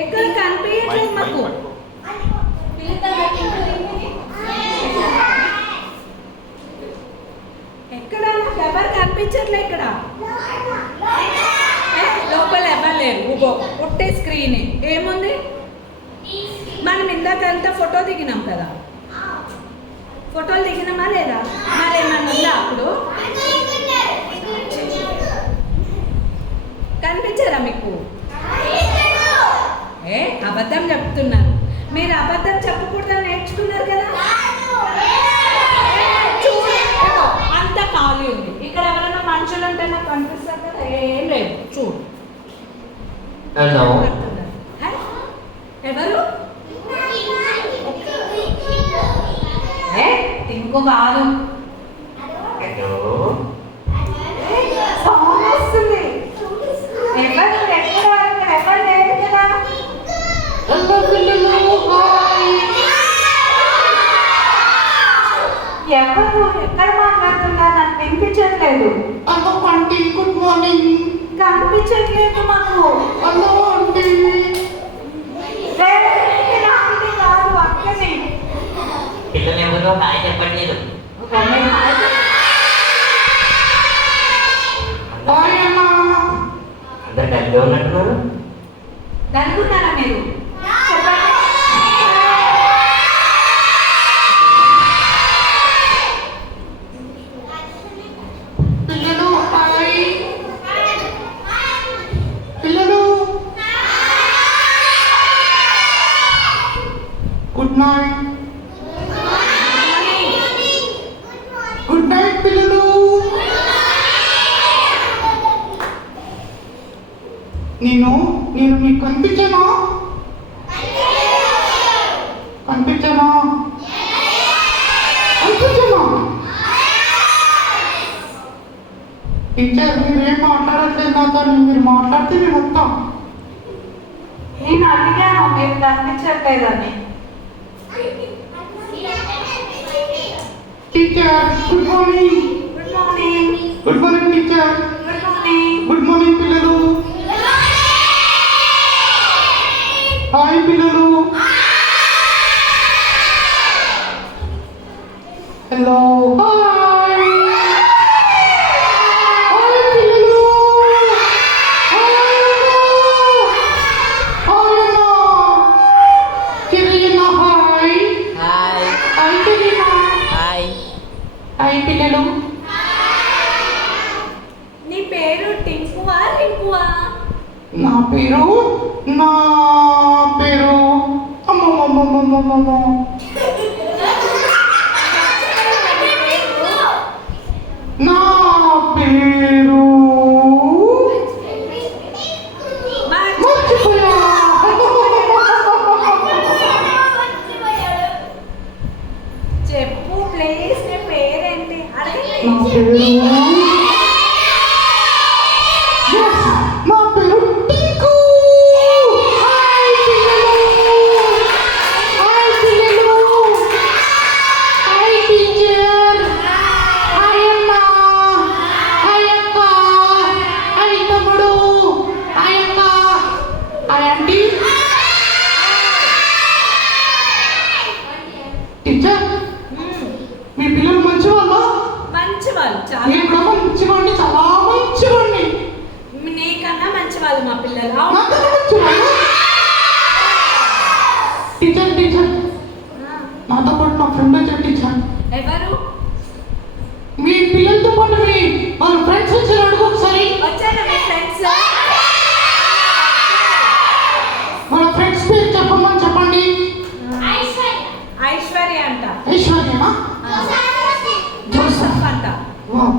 ఎక్కడ కనిపించట్లేదు మాకు. ఎక్కడ ఎవరు కనిపించట్లే ఇక్కడ. లోపల ఎవరు లేరు. పుట్టే స్క్రీన్ ఏముంది. మనం ఇందాకంతా ఫోటో దిగినాం కదా. ఫోటోలు దిగినామా లేదా? మరి ఏమన్నా ఉందా అప్పుడు? కనిపించారా మీకు? అబద్ధం చెప్తున్నారు. మీరు అబద్ధం చెప్పకూడదని నేర్చుకున్నారు కదా. అంత ఖాళీ ఉంది. ఇక్కడ ఎవరైనా మనుషులు అంటే నాకు కనిపిస్తారు కదా. ఏం లేదు. చూడు ఎవరు? ఇంకో కాదు. సౌండ్ వస్తుంది. ఎవరు ఎక్కడ లేదు కదా. ఎవరు ఎక్కడ మాట్లాడుతున్నారు? నాకు వినిపించట్లేదు. Hello aunty, good morning. కనిపించట్లేదు మాకు. Hello aunty. కాదు అక్కని. పిల్లలు ఎవరో హాయ్ చెప్పట్లేదు. అందరు డల్గా ఉన్నట్టున్నారు. డల్గున్నారా మీరు? చెప్పండి. పిల్లలు హాయ్. పిల్లలు గుడ్ నైట్. గుడ్ నైట్ పిల్లలు. నేను మీకు కనిపించానా? కనిపించానా? టీచర్ మీరేం మాట్లాడట్లేదు నాతో. మీరు మాట్లాడితే నేను వస్తా. నేను అడిగాను మీరు కనిపించట్లేదని. Teacher good morning. Good morning. Good morning teacher. Good morning. Good morning పిల్లలు. హాయ్ పిల్లలు. Hello hi. హాయ్ పిల్లలు. Kirina hi. Hi. Hi Kirina. Hi. Hi పిల్లలు. నీ పేరు టింకువా రింకువా? నా పేరు అమ్మమ్మమ్మమ్మమ్మమ్మ. నా పేరు మర్చిపోయా. చెప్పు ప్లీజ్. నీ పేరేంటి? నా పేరు టింకు. హాయ్ పిల్లలు. హాయ్ పిల్లలు. Hi teacher. హాయ్ అమ్మ. హాయ్ అక్క. హాయ్ తమ్ముడు. హాయ్ అక్క. Hi aunty. టీచర్ మీ పిల్లలు మంచివాళ్ళ? మంచివాళ్ళు. చాలా నేను కూడా మంచివాడిని, చాలా మంచివాడిని. నీకన్నా మంచివాళ్ళు మా పిల్లలు. నాకన్నా మంచివాళ్ళ? టీచర్ నాతో పాటు నా ఫ్రెండ్ వచ్చారు టీచర్. ఎవరు? మీ పిల్లలతో పాటు వాళ్ళ ఫ్రెండ్స్ వచ్చారు. అడుగు ఒకసారి. వచ్చారా మీ ఫ్రెండ్స్? వాళ్ళ ఫ్రెండ్స్ పేరు చెప్పమని చెప్పండి. ఐశ్వర్య అంట. ఐశ్వర్యనా? జోసఫ్ అంట. వావ్.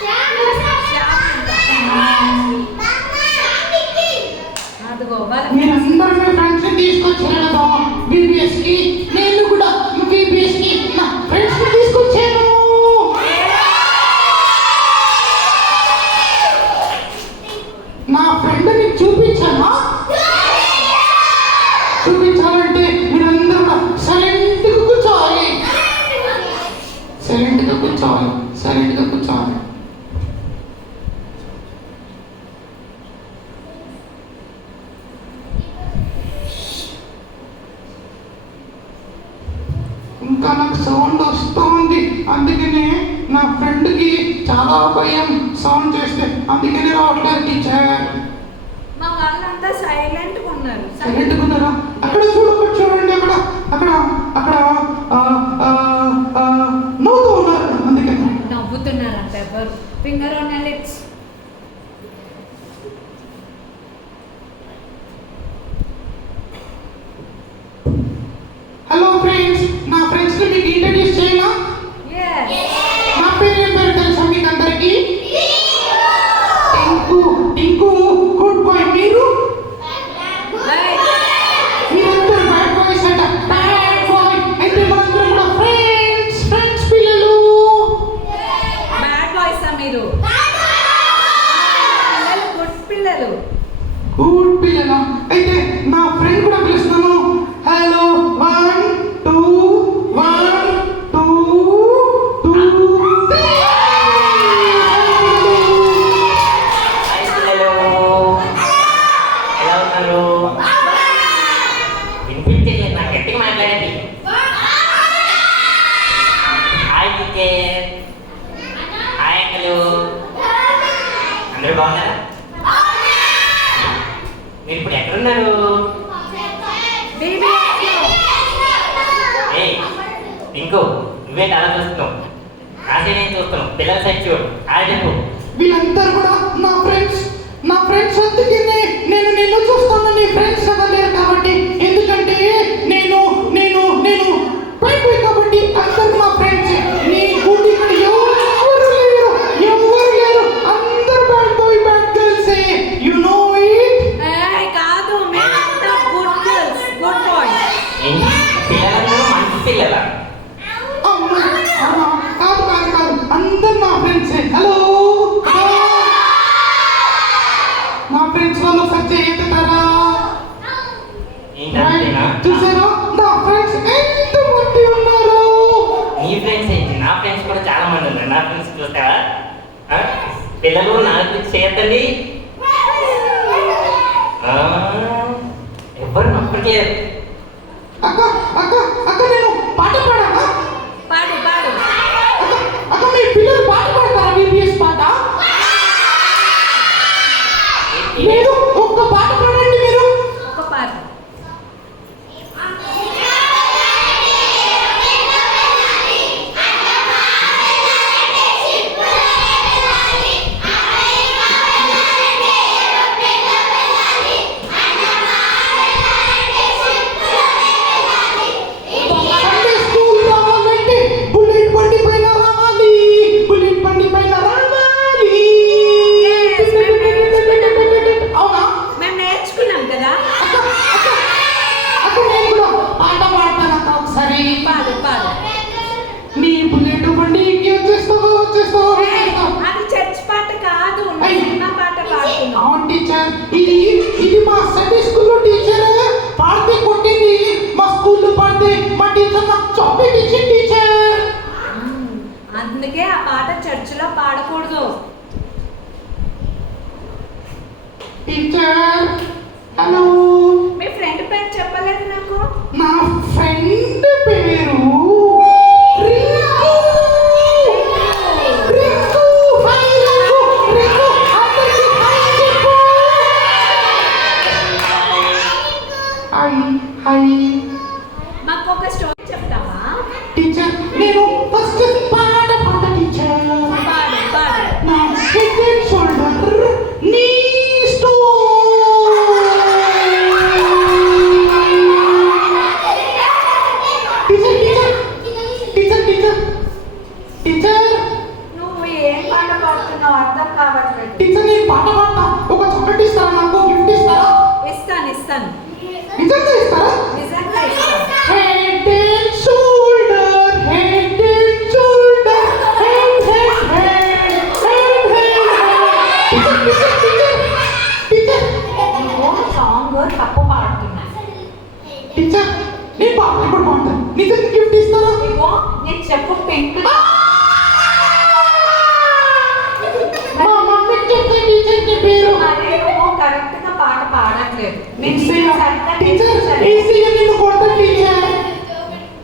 శ్యామ్ అంట. అందుకనే నా ఫ్రెండ్కి చాలా భయం సౌండ్ చేస్తే, అందుకనే రావట్లేదు టీచర్. మా వాళ్ళంతా సైలెంట్గా ఉన్నారు. సైలెంట్గా ఉన్నారా? అక్కడ చూడండి, అక్కడ అక్కడ అక్కడ నవ్వుతూ ఉన్నారు. అందుకని నవ్వుతున్నారంట ఎవరు? Finger on your lips. Hello friends, నా ఫ్రెండ్స్ని మీకు ఇంట్రడ్యూస్ చేయనా? నా పేరు ఏం పేరు తెలుసా మీకు అందరికీ? Tinku good boy. మీరందరూ బ్యాడ్ బాయ్స్ అంట. బ్యాడ్ బాయ్ అయితే మనందరం కూడా ఫ్రెండ్స్ పిల్లలు. బ్యాడ్ బాయ్స్ మీరు? పిల్లలు గుడ్ పిల్లలా? అయితే నా ఫ్రెండ్ కూడా పిలుస్తున్నాను. హలో 1 2 1 2 2 హాయ్ పిల్లలు, ఎలా ఉన్నారు? వినిపించట్లేదు, నాకు గట్టిగా మాట్లాడండి. హాయ్ టీచర్, హాయ్ అంకలు, అందరూ బాగున్నారా? మీరు ఇప్పుడు ఎక్కడున్నారు? ఏ ఇంకో నువ్వేంటి అలా చూస్తున్నావు? ఆ సైడ్ ఏం చూస్తున్నావు? పిల్లల సైడ్ చూడు. హాయ్ చెప్పు. వీళ్ళందరూ కూడా నా ఫ్రెండ్స్ అందుకనే నేను నిన్ను చూస్తాను. నీ ఫ్రెండ్స్ అవ్వలేరు కాబట్టి, ఎందుకంటే నేను పైపోయి కాబట్టి అందరు నా ఫ్రెండ్స్. నీ గుడ్ ఇక్కడ ఎవరు లేరు, అందరు bad boy bad girls. You know it. కాదు, మేమంతా గుడ్ గర్ల్స్, గుడ్ బాయ్స్. పిల్లలందరూ మంచి పిల్లల. కాదు అందరు నా ఫ్రెండ్స్. హలో నా ఫ్రెండ్స్ వాళ్ళు సత్య ఎత్తుతారా? చూసారా నా ఫ్రెండ్స్ ఎంత మంది ఉన్నారు? నీ ఫ్రెండ్స్ ఏంటి? నా ఫ్రెండ్స్ కూడా చాలా మంది ఉన్నారు. నా ఫ్రెండ్స్ చూస్తావా? పిల్లలు నాకు చేయొద్దండి. ఎవ్వరు నప్పట్లేదు. అక్క నేను పాట పాడానా? పాడు అక్క మీ పిల్లలు పాట పాడతారా? BBS పాట లేదు, ఒక్క పాట పాడండి మీరు. ఒక పాట. సండే స్కూల్ రావాలంటే బుల్లెట్ బండి పైన రావాలి. Yes, అవునా? మేము నేర్చుకున్నాం కదా. అక్క నేను కూడా పాట పాడతాను అక్క ఒకసారి. పాడు నీ బుల్లెట్ బండి వచ్చేస్తావు. అది చర్చ్ పాట కాదు, సినిమా పాట పాడుతున్నాం. అవును టీచర్, ఇది మా సండే స్కూల్లో టీచర్ పాడితే కొట్టింది. మా స్కూల్లో పాడితే మా టీచర్ నాకు చాక్లెట్ ఇచ్చింది టీచర్. అందుకే ఆ పాట చర్చిలో పాడకూడదు. Teacher hello. మీ ఫ్రెండ్ పేరు చెప్పలేదు నాకు. నా ఫ్రెండ్ పేరు రింకు. హాయ్ రింకు, అందరికీ హాయ్ చెప్పు. హాయ్ మాకు ఒక స్టోరీ చెప్తావా? టీచర్ నేను ఫస్ట్ పాట టీచర్. పాడు. నా హెడ్ అండ్ షోల్డర్ నీ టీచర్ నువ్వు ఏం పాట పాడుతున్నావు అర్థం కావట్లేదు. టీచర్ నేను పాట పాడతా, ఒక చాక్లెట్ ఇస్తారా? నాకు గిఫ్ట్ ఇస్తారా? ఇస్తాను. నిజంగా ఇస్తారా? నిజంగా ఇస్తాను. హెడ్ అండ్ షోల్డర్ నువ్వు సాంగ్ తప్పు పాడుతున్నా. టీచర్ నేను పాట ఇప్పుడు పాడతాను, నిజంగా గిఫ్ట్ ఇస్తారా? ఇగో నేను చెప్పు పింక్. మా మమ్మీ చెప్తే టీచర్ కి పేరు అదే నువ్వు కరెక్ట్ గా పాట పాడట్లేదు. టీచర్ ఈజీగా నిన్ను కొడతా టీచర్.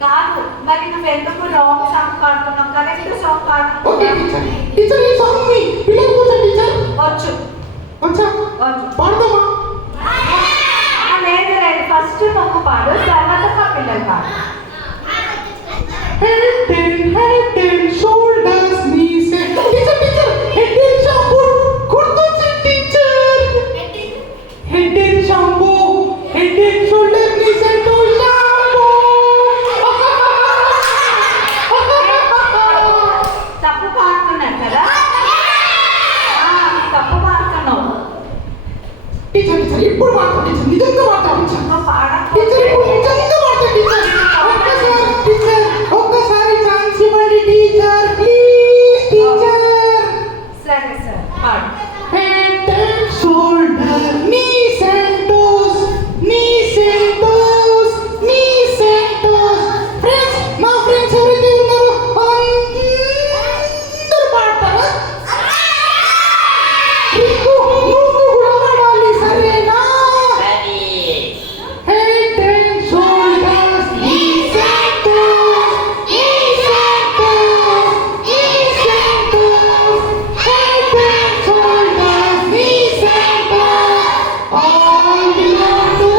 కాదు, మరి నువ్వు ఎందుకు రాంగ్ సాంగ్ పాడుతున్నావు? కరెక్ట్ ఫస్ట్ సాంగ్ పాడు. Okay teacher. టీచర్ ఈ సాంగ్ మీ పిల్లలకు వచ్చా టీచర్? వచ్చు. వచ్చా? వచ్చు. పాడదామా? లేదు లేదు, ఫస్ట్ నువ్వు పాడు, తర్వాత మా పిల్లలు పాడు. Head and shoulders, knees and teacher, head and shampoo. Kurtochi teacher. Head and shampoo, head and shoulders, knees and toe shampoo. తప్పు పాడుతున్నాడు కదా, తప్పు పాడుతున్నావు. టీచర్ ఇప్పుడు మాట్లాడు టీచర్, నిజంగా మాట్లాడు టీచర్. టీచర్ పాడకపోతే ఇప్పుడు నిజంగా మాట్లాడు టీచర్. ఒక్కసారి ఛాన్స్ ఇవ్వండి టీచర్, ప్లీజ్ టీచర్. సరే సరే పాడు. Head and shoulder, knees and toes, knees and toes, knees and toes. Friends, మా ఫ్రెండ్స్ ఎవరైతే ఉన్నారో అందరూ పాడతారా? నువ్వు కూడా పాడాలి, సరేనా? సరే. Head and shoulders, knees and toes, knees and toes, knees and toes. Head and shoulders, knees and toes. All belong to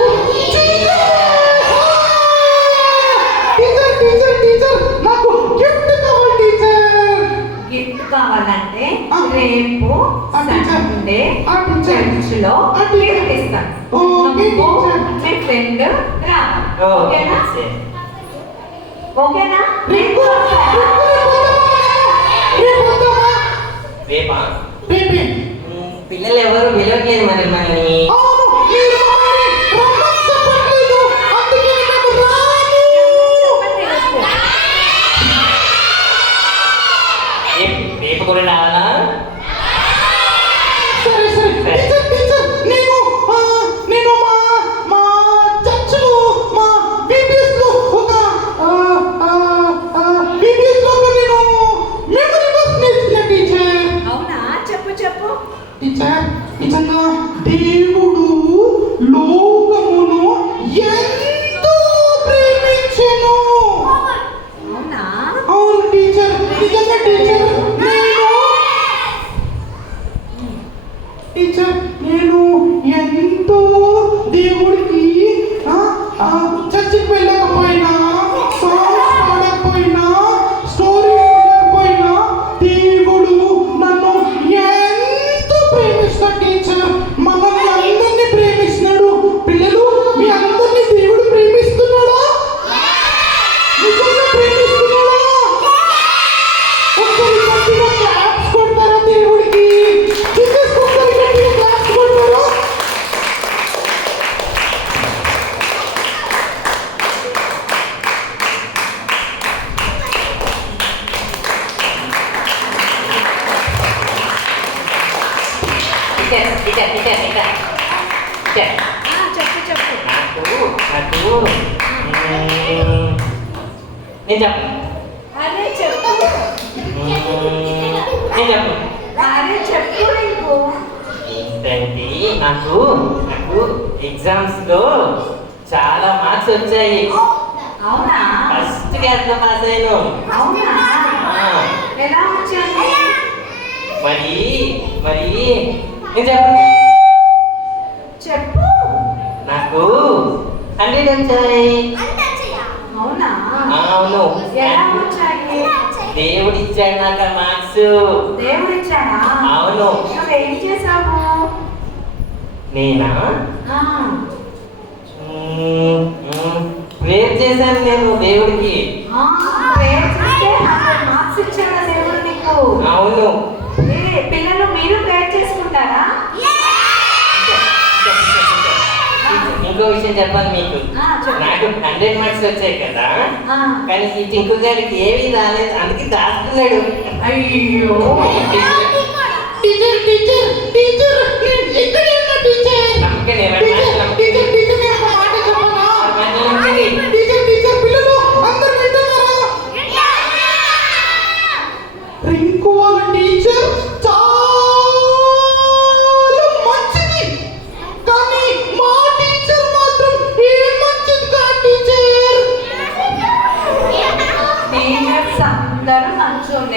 teacher. నాకు గిఫ్ట్ కావాలి టీచర్. గిఫ్ట్ కావాలంటే ఆ. రేపు ఆ, టీచర్. సండే ఆ, టీచర్. చర్చిలో ఆ, టీచర్. గిఫ్ట్ ఇస్తాను. ఓకే, నువ్వు టీచర్. మీ ఫ్రెండ్ రావాలి. ఓ, ఓకేనా? సరే. ఓకేనా? రేపు రేపా? రేపే. పిల్లలు ఎవరు పిలవట్లేదు మరి మనల్ని. అవును, మీరు మమ్మల్ని రమ్మని చెప్పట్లేదు, అందుకే మేము రాము. రేపు కూడా రావాలా? సరే టీచర్ నేను మా చర్చిలో మా BBS లో ఒక BBS లో నేను మెమరీ వర్క్ నేర్చుకున్నా టీచర్. అవునా? చెప్పు చెప్పు. టీచర్ నిజంగా దేవుడు లోకమును ఎంతో ప్రేమించెను. అవునా? అవును టీచర్, నిజంగా టీచర్ నేను ఎంతో దేవుడికి చర్చికి వెళ్ళకపోయినా, సాంగ్స్ పాడకపోయినా, స్టోరీస్ వినకపోయినా దేవుడు నన్ను ఎంతో ప్రేమిస్తాడు టీచర్. మనల్ని అందరినీ ప్రేమిస్తున్నాడు. పిల్లలు, మీ అందరినీ దేవుడు ప్రేమిస్తున్నాడా? నిజంగా ప్రేమిస్తున్నాడా? ఒక్కరి గట్టిగా క్లాప్స్ కొడతారా దేవుడికి? టీచర్స్ ఒక్కరి గట్టిగా క్లాప్స్ కొడతారా? టీచర్. చెప్పు చెప్పు. నాకు నేను చెప్పను. అదే చెప్పు. నేను చెప్పను. అదే చెప్పు నీకు. ఏంటంటే నాకు ఎగ్జామ్స్ లో చాలా మార్క్స్ వచ్చాయి. అవునా? ఫస్ట్ క్లాస్ లో పాస్ అయ్యాను. అవునా? ఆ, ఎలా వచ్చాయి? మరి నేను చెప్పను. చెప్పు. నాకు 100 వచ్చాయి. అవునా? అవును. ఎలా వచ్చాయి? దేవుడు ఇచ్చాడు నాకు ఆ మార్క్స్. దేవుడు ఇచ్చాడా? అవును. నువ్వేం చేసావు? నేనా ఆ, ప్రేర్ చేశాను నేను దేవుడికి. ఆ, ప్రేయర్ చేస్తే 100 మార్క్స్ ఇచ్చాడా దేవుడు నీకు? అవును. పిల్లలు మీరు ప్రేయర్ చేసుకుంటారా? ఇంకో విషయం చెప్పాలి మీకు. చెప్పు. నాకు 100 మార్క్స్ వచ్చాయి కదా, ఆ. కానీ ఈ టింకు గారికి ఏమీ రాలేదు, అందుకే దాస్తున్నాడు. అయ్యో. టీచర్ నేను ఎక్కడ ఉన్నా టీచర్? నమ్మకం టీచర్ నేను ఒక మాట చెప్పనా? టీచర్ పిల్లలు అందరూ వింటున్నారా? రింకు వాళ్ళ టీచర్ చాలా మంచిది, కానీ మా టీచర్ మాత్రం ఏం మంచిది కాదు టీచర్. టీచర్స్ అందరూ మంచోళ్ళే,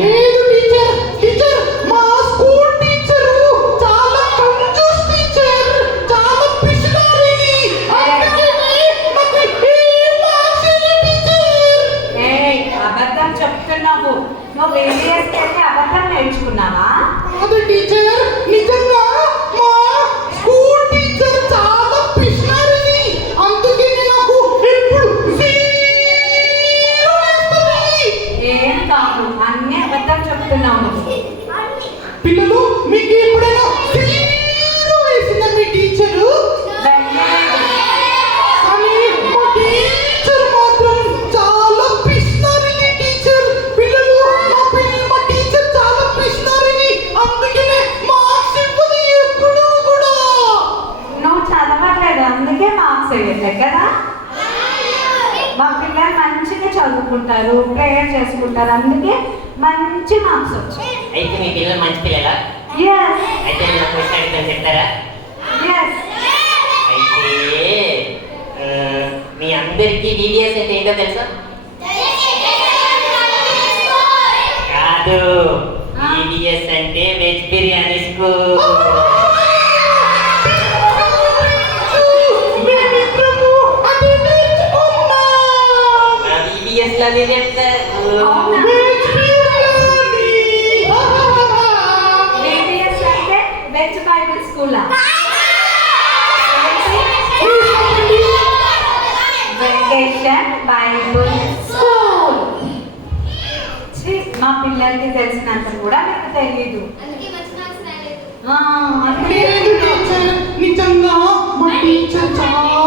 లేదు టీచర్, టీచర్ మా స్కూల్ టీచరు చాలా కంజూస్ టీచర్, చాలా పిసినారి. అందుకని నాకు ఏం మార్క్స్ ఇవ్వలేదు టీచర్. ఏయ్, అబద్ధం చెప్తున్నావు. నువ్వు VVSకి వెళ్ళి అబద్ధం నేర్చుకున్నావా? కాదు టీచర్, నిజంగా మా స్కూల్ టీచర్ చాలా పిసినారిది. అందుకని నాకు ఎప్పుడు zero వస్తుంది. ఏం కాదు, అన్ని అబద్ధం చెప్తున్నావు నువ్వు. పిల్లలు మీకు ఎప్పుడైనా zero వేసిన మీ టీచరు? కానీ మా టీచర్ మాత్రం చాలా పిసినారిది టీచర్. పిల్లలు మా టీచర్ చాలా పిసినారిది. అందుకనే మార్క్స్ ఇవ్వదు ఎప్పుడు కూడా. నువ్వు చదవట్లేదు, అందుకే మార్క్స్ వేయట్లేదు కదా. మా పిల్లలు మంచిగా చదువుకుంటారు, ప్రేయర్ చేసుకుంటారు, అందుకే మంచి మార్క్స్ వచ్చాయి. అయితే మీ పిల్లలు మంచి పిల్లలా? ఎస్ అయితే నేను క్వశ్చన్ అడుగుతాను, చెప్తారా? ఎస్. అయితే మీ అందరికీ VVS అంటే ఏంటో తెలుసా? కాదు, VVS అంటే వెజ్ బిర్యానీ స్కూల్. మేమిద్దరము అది నేర్చుకున్నాం. VVS లో అదే చెప్తారు. అవునా? వెజ్ బిర్యానీ. VVS అంటే వెజ్ బైబిల్ స్కూలా? Venkateshan Bible school. ఛీ, మా పిల్లలకి తెలిసినంత కూడా మీకు తెలీదు. ఆ, అందుకే లేదు టీచర్, నిజంగా మా టీచర్ చాలా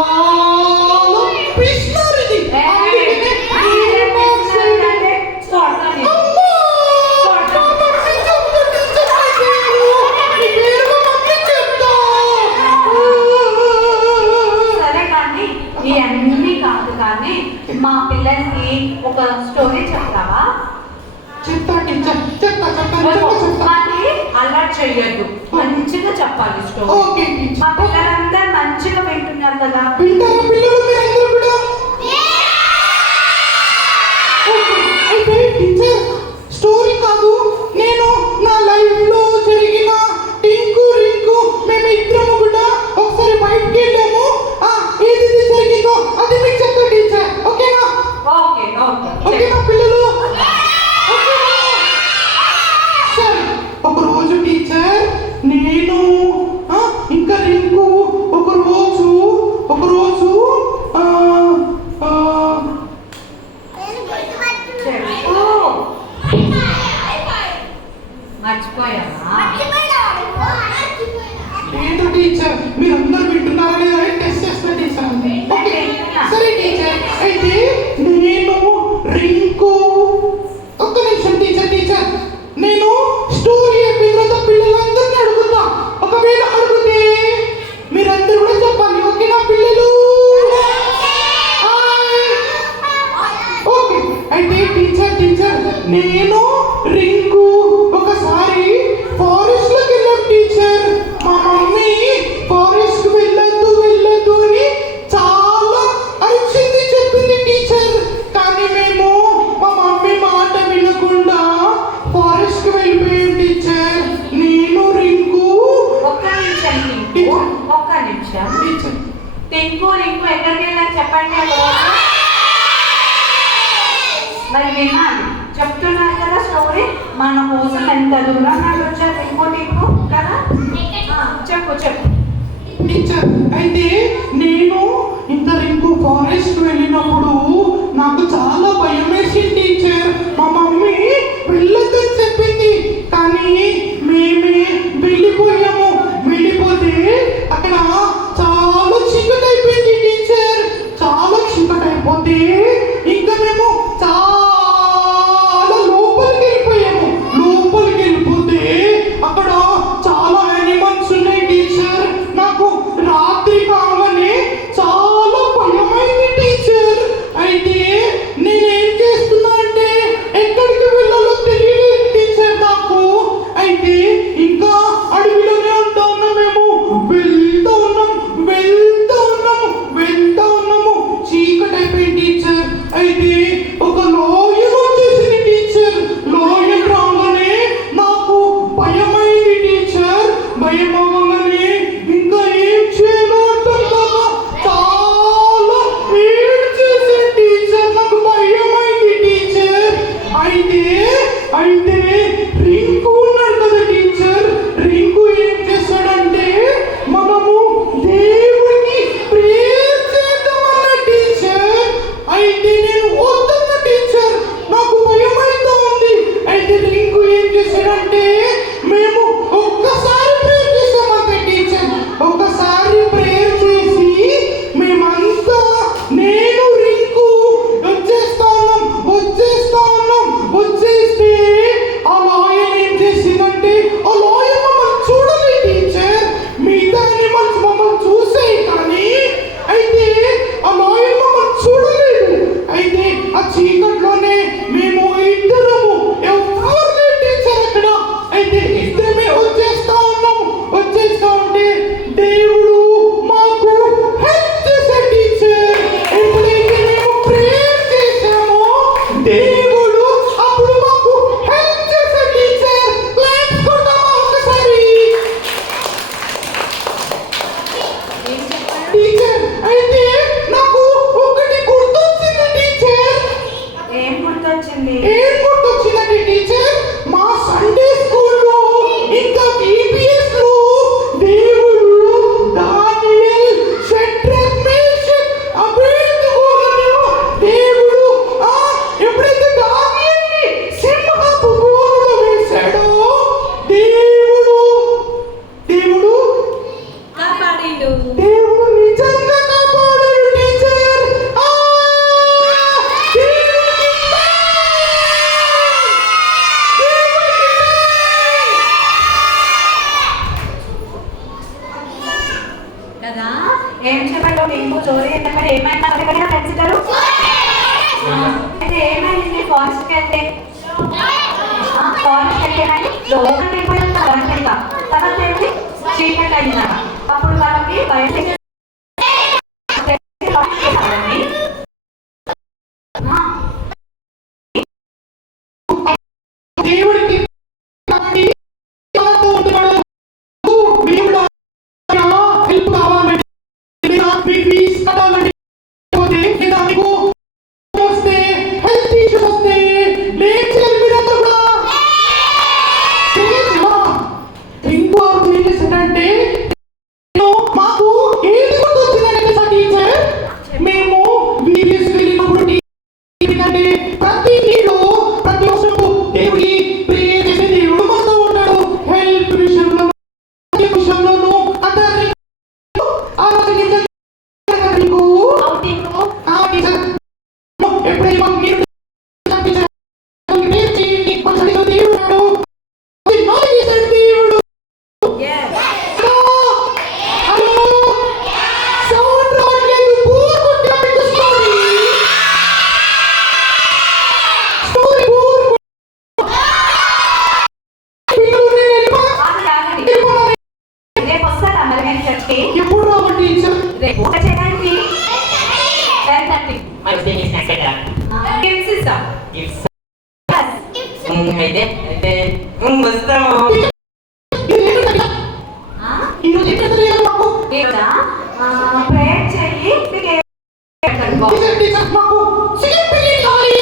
పిసినారిది. అందుకనే మీరే పిసినారంటే కొడతాను. అమ్మా! మా మమ్మీ చెప్తా టీచర్ నా పేరు. నీ పేరు మా మమ్మీ చెప్తా. సరే కానీ ఇవన్నీ కాదు, కానీ మా పిల్లలకి ఒక స్టోరీ చెప్తావా? చెప్తా టీచర్, చెప్తా చెప్తా చెప్తా. కానీ అలర్ట్ చెయ్యొద్దు, మంచిగా చెప్పాలి స్టోరీ. Okay teacher. మా పిల్లలందరూ మంచిగా వింటున్నారు కదా. వింటారా పిల్లలు మీరందరూ కూడా? ఓకే. అయితే టీచర్, స్టోరీ కాదు, నేను నా లైఫ్ లో జరిగిన టింకు రింకు మేమిద్దరము కూడా ఒకసారి బయటికి వెళ్ళాము. ఏది జరిగిందో అది మీకు చెప్తా టీచర్. ఓకేనా? ఓకే ఓకే ఓకేనా పిల్లలు? ఓకేనా? సరే, ఒక రోజు టీచర్ నేను ఇంకా రింకు ఒక రోజు ఆ, ఆ, చెప్పు. మర్చిపోయావా? లేదు టీచర్, మీరందరూ వింటున్నారా లేదా అని టెస్ట్ చేస్తా టీచర్. ఓకే సరే టీచర్. అయితే నేను రింకు ఒక్క నిమిషం టీచర్. టీచర్, నేను స్టోరీ అయిపోయిన తర్వాత పిల్లలందరినీ అడుగుతా. ఒకవేళ అడిగితే మీరందరూ కూడా చెప్పాలి. ఓకేనా పిల్లలు? ఓకే. అయితే టీచర్ నేను రింకు ఒకసారి ఫారెస్ట్ లోకి వెళ్ళాం టీచర్. మా మమ్మీ ఫారెస్ట్ వెళ్ళొద్దు అని చాలా అరిచింది, చెప్పింది టీచర్. కానీ మేము మా మమ్మీ మాట వినకుండా ఫారెస్ట్ వెళ్ళిపోయాం టీచర్. నేను రింకు. ఒక్క నిమిషం టింకు, ఒక్క నిమిషం. టీచర్ టింకు రింకు ఎక్కడికి వెళ్ళారు చెప్పండి. మరి వినాలి, చెప్తున్నారు కదా స్టోరీ. మన కోసం ఎంత దూరం వచ్చారు టింకు కదా. చెప్పు చెప్పు. టీచర్, అయితే నేను ఇంత రింకు ఫారెస్ట్ వెళ్ళినప్పుడు నాకు చాలా భయం వేసింది టీచర్. మా మమ్మీ వెళ్ళొద్దని చెప్పింది, కానీ మేమే వెళ్ళిపోయాము. వెళ్ళిపోతే అక్కడ చాలా చీకటి అయిపోయింది టీచర్. చాలా చీకటి అయిపోతే ఇంకా మేము చాలా లోపలికి వెళ్ళిపోయాము. లోపలికి వెళ్ళిపోతే అక్కడ చాలా యానిమల్స్ ఉన్నాయి టీచర్. నాకు రాత్రి కాగానే చాలా భయమైంది టీచర్. అయితే నేనేం చేస్తున్నా అంటే ఎక్కడికి వెళ్ళాలో తెలియలేదు ఎందుకంటే మేము ఒక్కసారి ప్రేయర్ చేసామంటే టీచర్, ఒక్కసారి ప్రేయర్ చేసి మేమంతా నేను రింకు వచ్చేస్తా ఉన్నాం వచ్చేస్తే ఆ లాయర్ ఏం చేసిందంటే ఆ లాయర్ మమ్మల్ని చూడలేదు టీచర్, మిగతా అనిమల్స్ మమ్మల్ని చూసాయి కానీ అయితే ఆ లాయర్ మమ్మల్ని చూడలేదు. అయితే ఆ చీకట్లోనే మేము ఇద్దరము ఎవరు లేరు టీచర్ అక్కడ. అయితే ఇద్దరమే వచ్చేస్తా ఉంటే దేవుడు మాకు హెల్ప్ చేశాడు టీచర్. ఎప్పుడైతే మేము ప్రేయర్ చేసామో దేవుడు అప్పుడు మాకు హెల్ప్ చేశాడు టీచర్. క్లాప్స్ కొడదామా ఒకసారి ఏం చెప్పారు? టీచర్? అయితే నాకు ఒకటి గుర్తొచ్చింది టీచర్. ఏం గుర్తొచ్చింది? ఏం గుర్తొచ్చిందండి టీచర్? మా సండే స్కూల్లో ఇంకా VPS లో దేవుడు దానియేల్, షడ్రక్, మేషక్, అబేద్నెగోలను దేవుడు ఎప్పుడైతే దానియేల్ని సింహపు గోరులో వేశాడో దేవుడు కాపాడిండు. దేవుడు నిజంగా కాపాడాడు టీచర్. కదా ఏం చెప్పాలో మీకు చోరీ ఎందుకంటే ఏమైనా ఫ్రెండ్స్ ఇద్దరు అయితే ఏమైంది ఫారెస్ట్కి వెళ్తే లోపలికి వెళ్ళిపోయిన తర్వాత ఏంటి చీకటి అయిందట. అప్పుడు వాళ్ళకి భయం దేవుడికి హెల్ప్ కావాలండి, ఫీజ్ కట్టాలండి, మీకు వస్తే హెల్త్ ఇష్యూస్ వస్తే లేచారు మీరందరూ కూడా. ఇంకో ఏం చేసిందంటే మాకు ఏది గుర్తొచ్చిందంటే సార్ టీచర్, మేము వీడియోస్ వెళ్ళినప్పుడు ఏంటంటే ప్రతి నీళ్ళు ప్రతి వర్షము దేవుడి ప్రేయర్ చేసే దేవుడు మనతో ఉన్నాడు. హెల్ప్ విషయంలోనూ అందరి ఆ రోజు నిజంగా మీకు టీచర్ ఎప్పుడైతే మాకు మీరు ప్రేయర్ చేయండి మన సరిగ్గా దేవుడు ఉన్నాడు, అది నాకు చేశాడు దేవుడు. హలో సౌండ్ రావట్లేదు, బోర్ కొట్టాడు స్టోరీ రేపు వస్తారా మరి నేను చర్చి ఎప్పుడు రావాలి టీచర్? రేపు చేయడానికి 10:30 మరి స్నాక్స్ కదా గిఫ్ట్స్ ఇస్తాం. అయితే వస్తాము. ఈరోజు ఎక్కడ తెలియాలి మాకు? ప్రేయర్ చెయ్యి టీచర్ మాకు చికెన్ బిర్యానీ కావాలి.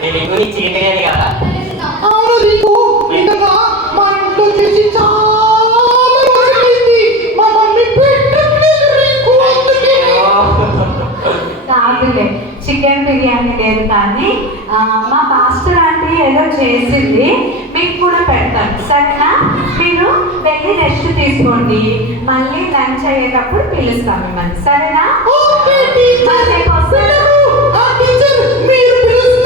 నేను ఎక్కువ చికెన్ బిర్యానీ కదా. అవును నీకు నిజంగా మా ఇంట్లో చేసి చాలా రోజులైంది, మా మమ్మీ పెట్టట్లేదు నీకు అందుకే. కాదులే చికెన్ బిర్యానీ లేదు కానీ మా పాస్టర్ ఆంటీ ఏదో చేసింది మీకు కూడా పెడతాను సరేనా? మీరు వెళ్ళి రెస్ట్ తీసుకోండి, మళ్ళీ లంచ్ అయ్యేటప్పుడు పిలుస్తాం మిమ్మల్ని సరేనా? Okay teacher. రేపు వస్తాను. టీచర్ మీరు పిలుస్తారు.